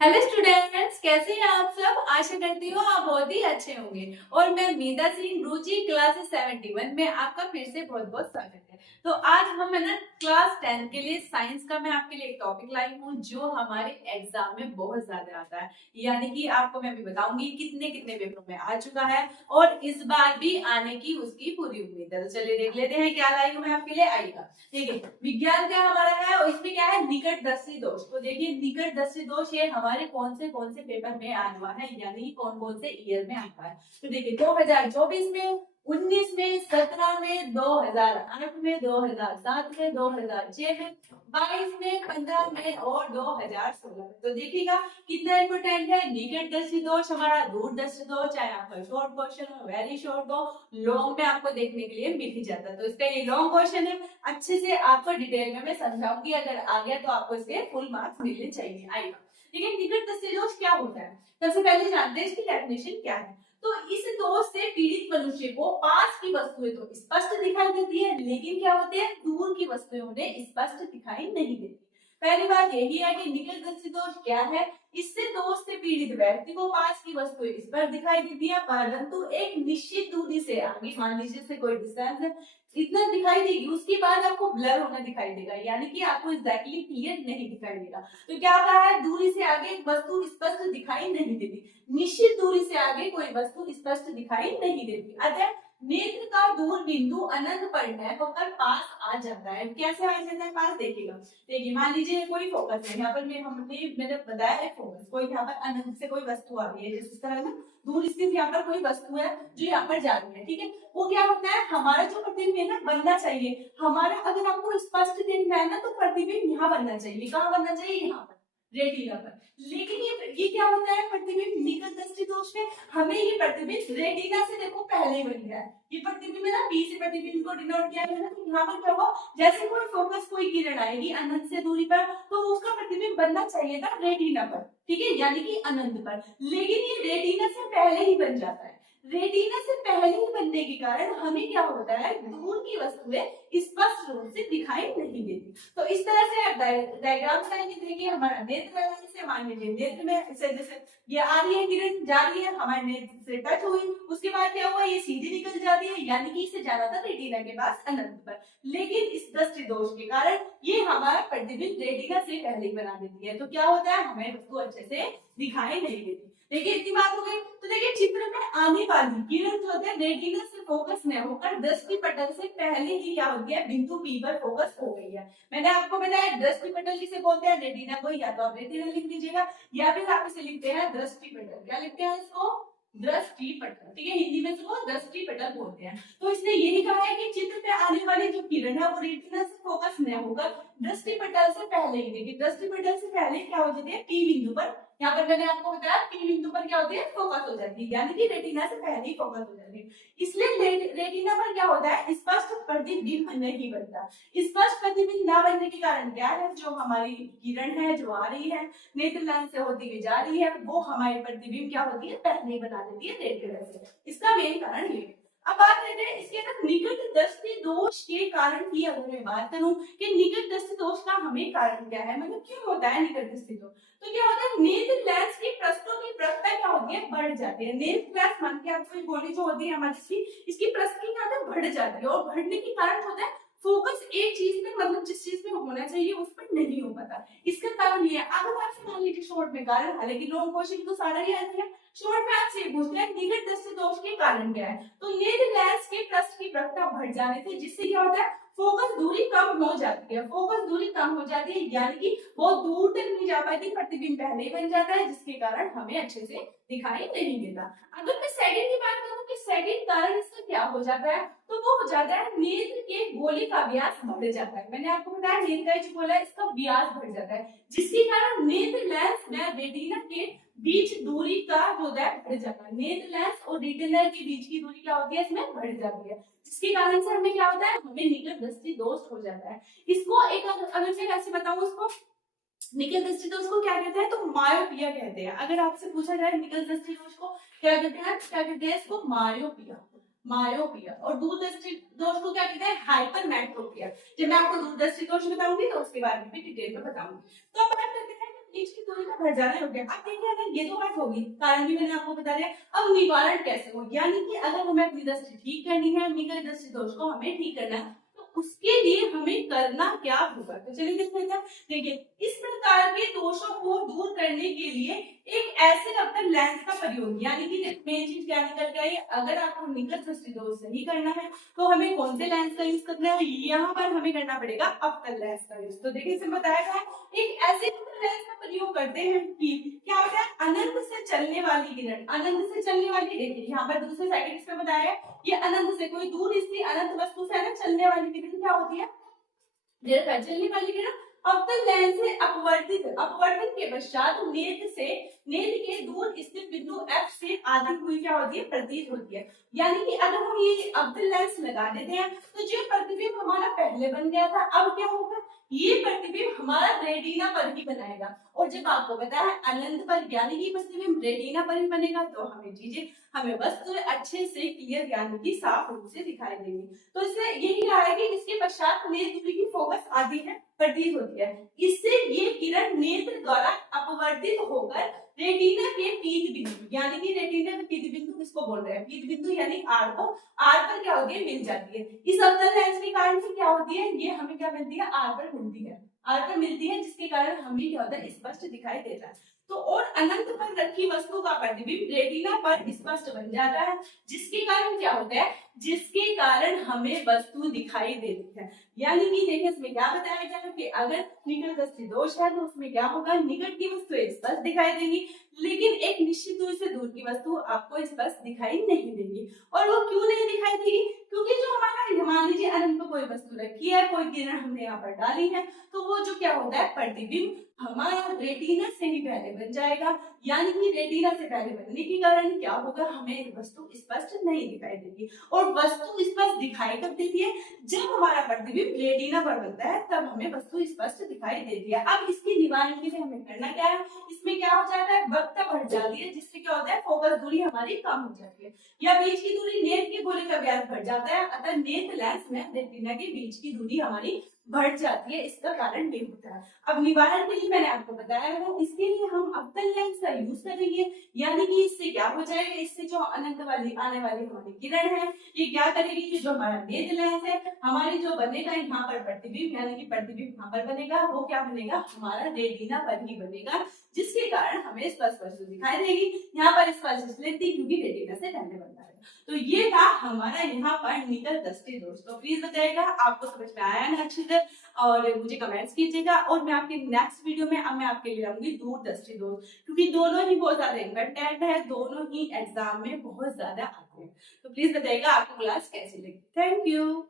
Hello students, कैसे हैं आप सब। आशा करती हूँ आप बहुत ही अच्छे होंगे। और मैं मीता सिंह रुचि क्लास 71 में आपका फिर से बहुत बहुत स्वागत है। तो आज हम है ना क्लास 10 के लिए साइंस का मैं आपके लिए एक टॉपिक लाई हूँ जो हमारे एग्जाम में बहुत ज्यादा आता है। यानी कि आपको मैं भी बताऊंगी कितने कितने पेपरों में आ चुका है और इस बार भी आने की उसकी पूरी उम्मीद है। तो चलिए देख लेते हैं क्या लाई हूँ मैं आपके लिए। आएगा ठीक है। विज्ञान क्या हमारा है और इसमें क्या है निकटदर्शी दोष। तो देखिए निकटदर्शी दोष ये हमारे कौन से पेपर में आने वाला है, यानी कौन कौन से ईयर में आता है। तो देखिए 2024 में, 19 में, 17 में, 2008 में, 2007 में, 2006 में, 22 में, 15 में और 2016 में। तो देखिएगा कितना इंपोर्टेंट है निकटदर्शी दोष हमारा। दूरदर्शी दोष चाहे आपका शॉर्ट क्वेश्चन हो, वेरी शॉर्ट हो, लॉन्ग में आपको देखने के लिए मिल ही जाता है। तो इसका ये लॉन्ग क्वेश्चन है, अच्छे से आपको डिटेल में मैं समझाऊंगी। अगर आ गया तो आपको इसके फुल मार्क्स मिलने चाहिए। आएगा ठीक है। निकटदर्शी दोष क्या होता है, सबसे पहले जानते हैं इसकी डेफिनेशन क्या है। तो इस दोष से पीड़ित मनुष्य को पास की वस्तुएं तो स्पष्ट दिखाई देती है, लेकिन क्या होते हैं दूर की वस्तुएं उन्हें स्पष्ट दिखाई नहीं देती। पहली बात यही है कि निकटदर्शी दोष क्या है। इससे दोष से पीड़ित व्यक्ति को पास की वस्तुएं स्पष्ट दिखाई देती है, परंतु एक निश्चित दूरी से आगे, मान लीजिए से कोई डिस्टेंस है, इतना दिखाई देगी, उसके बाद आपको ब्लर होना दिखाई देगा, यानी कि आपको एग्जैक्टली क्लियर नहीं दिखाई देगा। तो क्या कहा है, दूरी से आगे वस्तु स्पष्ट दिखाई नहीं देती, निश्चित दूरी से आगे कोई वस्तु स्पष्ट दिखाई नहीं देती। अतः नेत्र का दूर बिंदु अनंत परिणय होकर पास आ जाता है। कैसे आ जाता है पास, देखिएगा। देखिए मान लीजिए कोई फोकस है, यहाँ पर मैंने बताया है फोकस, कोई यहाँ पर अनंत से कोई वस्तु आ रही है, जैसे इस तरह ना दूर स्थित यहाँ पर कोई वस्तु है जो यहाँ पर जा रही है, ठीक है। वो क्या होता है, हमारा जो प्रतिबिंब है ना बनना चाहिए हमारा, अगर आपको स्पष्ट देखना है ना तो प्रतिबिंब यहाँ बनना चाहिए। कहाँ बनना चाहिए, यहाँ पर रेटिना पर। लेकिन ये क्या होता है प्रतिबिंब निकटदर्शी दोष में, हमें ये प्रतिबिंब रेटिना से देखो पहले ही बन गया है। ये प्रतिबिंब है ना, बी से प्रतिबिंब को डिनोट किया गया है, तो यहाँ पर क्या होगा, जैसे कोई फोकस कोई किरण आएगी अनंत से दूरी पर, तो उसका प्रतिबिंब बनना चाहिए था रेटिना पर, ठीक है, यानी कि अनंत पर। लेकिन ये रेटिना से पहले ही बन जाता है। रेटिना से पहले ही बनने के कारण हमें क्या होता है, दूर की वस्तुएं स्पष्ट रूप से दिखाई नहीं देती। तो इस तरह से आप डायग्राम बनाएंगे। देखिए हमारा नेत्र लगाने से, मान लीजिए नेत्र में से जैसे ये आ रही है किरण, जा रही है, हमारे नेत्र से टच हुई, उसके बाद क्या हुआ, ये सीधी निकल जाती है, यानी कि इसे जाना था रेटिना के पास अनंत पर। लेकिन इस दृष्टि दोष के कारण ये हमारा प्रतिबिंब रेटिना से पहले ही बना देती है, तो क्या होता है, हमें वस्तु अच्छे से दिखाई नहीं देती। देखिए इतनी बात हो गई। तो देखिए चित्र में आने वाली किरण जो होते हैं रेटिना से फोकस न होकर दृष्टि पटल से पहले ही क्या होती है, बिंदु पी पर फोकस हो गई है। मैंने आपको बताया दृष्टि पटल किसे बोलते हैं, रेटिना को, या तो आप रेटिना लिख लीजिएगा या फिर आप इसे लिखते हैं दृष्टि पटल। क्या लिखते हैं इसको, दृष्टि पटल, ठीक है, हिंदी में इसको दृष्टि पटल बोलते हैं। तो इसने यही कहा है कि चित्र पे आने वाली जो किरण है वो रेटिना से फोकस न होकर दृष्टि पटल से पहले ही, देखिए दृष्टि पटल से पहले क्या हो जाती है, पी बिंदु पर, यहाँ पर मैंने आपको बताया पी बिंदु पर क्या होती है, फोकस हो जाती है, यानी कि रेटिना से पहले ही फोकस हो जाती है। इसलिए रेटिना पर क्या होता है, स्पष्ट प्रतिबिंब नहीं बनता। स्पष्ट प्रतिबिंब ना बनने के कारण क्या है, जो हमारी किरण है जो आ रही है नेत्र लेंस से होती हुई जा रही है, वो हमारे प्रतिबिंब क्या होती है, पहले ही बना देती है रेटिना से। इसका मेन कारण ये। अब बात करते हैं इसके अंदर निकट दृष्टि दोष के कारण की। अगर मैं बात करूं कि निकट दृष्टि दोष का हमें कारण क्या है, मतलब क्यों होता है निकट दृष्टि दोष, तो क्या होता है नेत्र लेंस की प्रस्थों की प्रस्थता क्या होती है, बढ़ जाती है। नेत्र लेंस मान के आपको गोली जो होती है हमारी, इसकी प्रस्थ की क्या होता है, बढ़ जाती है, और बढ़ने के कारण होता है फोकस एक चीज पे, मतलब जिस चीज पे होना चाहिए उस पर नहीं हो पाता। इसका कारण ये है। अगर आपसे मान लीजिए शॉर्ट में कारण, हालांकि लॉन्ग क्वेश्चन तो सारा ही आता है, शॉर्ट में आपसे पूछते हैं निकट दृष्टि दोष के कारण क्या है, तो नेत्र लेंस के प्रस्थ की प्रस्थता बढ़ जाने से जिससे क्या होता है, फोकस दूरी कम हो जाती है। फोकस दूरी कम हो जाती है, यानी कि बहुत दूर तक नहीं जा पाती, प्रतिबिंब पहले ही बन जाता है, जिसके कारण हमें अच्छे से दिखाई नहीं देता। अगर मैं सेकंड की बात करूं कि सेकंड कारण इसका क्या हो जाता है, तो वो हो जाता है नेत्र के गोले का व्यास बढ़ जाता है। मैंने आपको बताया नेत्र का जो गोला है इसका व्यास बढ़ जाता है, जिसके कारण नेत्र लेंस में रेटिना के बीच दूरी का जो है बढ़ जाता है। नेत्र लेंस और रेटिना के बीच की दूरी क्या होती है, इसमें बढ़ जाती है, जिसके कारण से हमें क्या होता है, हमें निकट दृष्टि दोष हो जाता है। इसको एक अगर मैं कैसे बताऊं, उसको निकट दृष्टि दोष को क्या कहते हैं, तो मायोपिया कहते हैं। अगर आपसे पूछा जाए निकट दृष्टि दोष को क्या कहते हैं, क्या कहते हैं इसको, मायोपिया, मायोपिया। और दूरदृष्टि दोष को क्या कहते हैं, हाइपरमेट्रोपिया। जब मैं आपको दूरदृष्टि दोष बताऊंगी तो उसके बारे में भी डिटेल में बताऊंगी। तो अब बात करते हैं बीच की दूरी का घट जाना हो गया। अब देखिए अगर ये तो बात होगी, कारण भी मैंने आपको बता दिया। अब निवारण कैसे हो, यानी कि अगर हमें अपनी दृष्टि ठीक करनी है, निकट दृष्टि दोष को हमें ठीक करना है, तो उसके लिए हमें करना क्या होगा। तो चलिए देख लेते हैं। देखिए इस प्रकार के दोषों को दूर करने के लिए एक ऐसे अवतल लेंस का प्रयोग, यानी कि मेन चीज क्या निकल के आई, अगर आपको निकट दृष्टि दोष सही करना है तो हमें कौन से लेंस का यूज करना है, यहाँ पर हमें करना पड़ेगा अवतल लेंस का यूज। तो देखिए इसमें बताया गया है एक ऐसे अवतल लेंस का प्रयोग करते हैं कि क्या होता है, अनंत से चलने वाली किरण, अनंत से चलने वाली, देखिए यहाँ पर दूसरे सेकंड इसमें बताया है ये अनंत से कोई दूर स्थित अनंत वस्तु से ना चलने वाली किरण क्या होती है, चलने वाली किरण अवतल लेंस से अपवर्तित, अपवर्तन के पश्चात नेत्र के दूर स्थित बिंदु F से आधी हुई क्या होती है, प्रतीत होती है। यानी कि अगर हम ये अवतल लेंस लगा देते हैं तो जो प्रतिबिंब हमारा पहले बन गया था, अब क्या होगा, ये प्रतिबिंब हमारा रेटिना पर ही बनाएगा। और जब आपको पता है अनंत पर यानी कि प्रतिबिंब रेटिना पर ही बनेगा, तो हमें चीजें, हमें वस्तु अच्छे से क्लियर यानी कि साफ रूप से दिखाई देंगी। तो इससे यही रहा है कि इसके पश्चात नेत्र की फोकस आती है, प्रतीत होती है। इससे ये किरण नेत्र द्वारा अपवर्तित होकर रेटिना के पीत बिंदु, यानी कि रेटिना के पीत बिंदु किसको बोल रहे हैं, पीत बिंदु यानी आर को, आर पर क्या होती है, मिल जाती है। इस अवतल लेंस के कारण से क्या होती है, ये हमें क्या मिलती है, आर पर मिलती है, आर पर मिलती है, जिसके कारण हमें क्या होता है, स्पष्ट दिखाई देता है। तो और अनंत पर रखी वस्तु का प्रतिबिंब रेटिना पर स्पष्ट बन जाता है, जिसके कारण क्या होता है, जिसके कारण हमें वस्तु दिखाई देती है। यानी कि देखिए इसमें क्या बताया गया है कि अगर निकट दृष्टि दोष है तो उसमें क्या होगा, निकट की वस्तु स्पष्ट दिखाई देगी, लेकिन एक निश्चित दूरी से दूर की वस्तु आपको स्पष्ट दिखाई नहीं देगी। और वो क्यों नहीं दिखाई देगी, क्योंकि जो हमारा, मान लीजिए अनंत पर कोई वस्तु रखी है, कोई किरण हमने यहाँ पर डाली है, तो वो जो क्या होता है, प्रतिबिंब हमारा रेटिना से ही पहले बन जाएगा। यानी कि रेटिना से पहले बनने के कारण क्या होगा, हमें वस्तु स्पष्ट नहीं दिखाई देगी। और वस्तु स्पष्ट दिखाई कब देती है, जब हमारा प्रतिबिंब रेटिना पर बनता है, तब हमें वस्तु स्पष्ट दिखाई देती है। अब इसके निवारण के लिए हमें करना क्या है, इसमें क्या हो जाता है, वक्रता बढ़ जाती है, जिससे क्या होता है, फोकस दूरी हमारी कम हो जाती है, या बीच की दूरी, नेत्र के गोले का व्यास बढ़ जाता है, अतः नेत्र लेंस में रेटिना के बीच की दूरी हमारी बढ़ जाती है, इसका कारण ये होता है। अब निवारण के लिए मैंने आपको बताया है, इसके लिए हम अवतल लेंस का यूज करेंगे। यानी कि इससे क्या हो जाएगा, इससे जो अनंत वाली आने वाली हमारी किरण है, ये क्या करेगी, ये जो हमारा नेत्र लेंस है, हमारी जो बनेगा यहाँ पर प्रतिबिंब, यानी कि प्रतिबिंब यहाँ पर बनेगा, वो क्या बनेगा, हमारा रेटिना पर ही बनेगा, जिसके कारण हमें स्पष्ट वस्तु दिखाई देगी। यहाँ पर स्पष्ट इसलिए थी क्योंकि रेटिना से पहले बनता है। तो ये था हमारा यहाँ पर निकट दृष्टि दोष। तो प्लीज बताइएगा आपको समझ में आया ना अच्छे से, और मुझे कमेंट्स कीजिएगा। और मैं आपके नेक्स्ट वीडियो में अब मैं आपके लिए लाऊंगी दूर दृष्टि दोष, क्योंकि दोनों ही बहुत ज्यादा इम्पोर्टेंट है, दोनों ही एग्जाम में बहुत ज्यादा आते हैं। तो प्लीज बताइएगा आपको क्लास कैसी लगी। Thank you.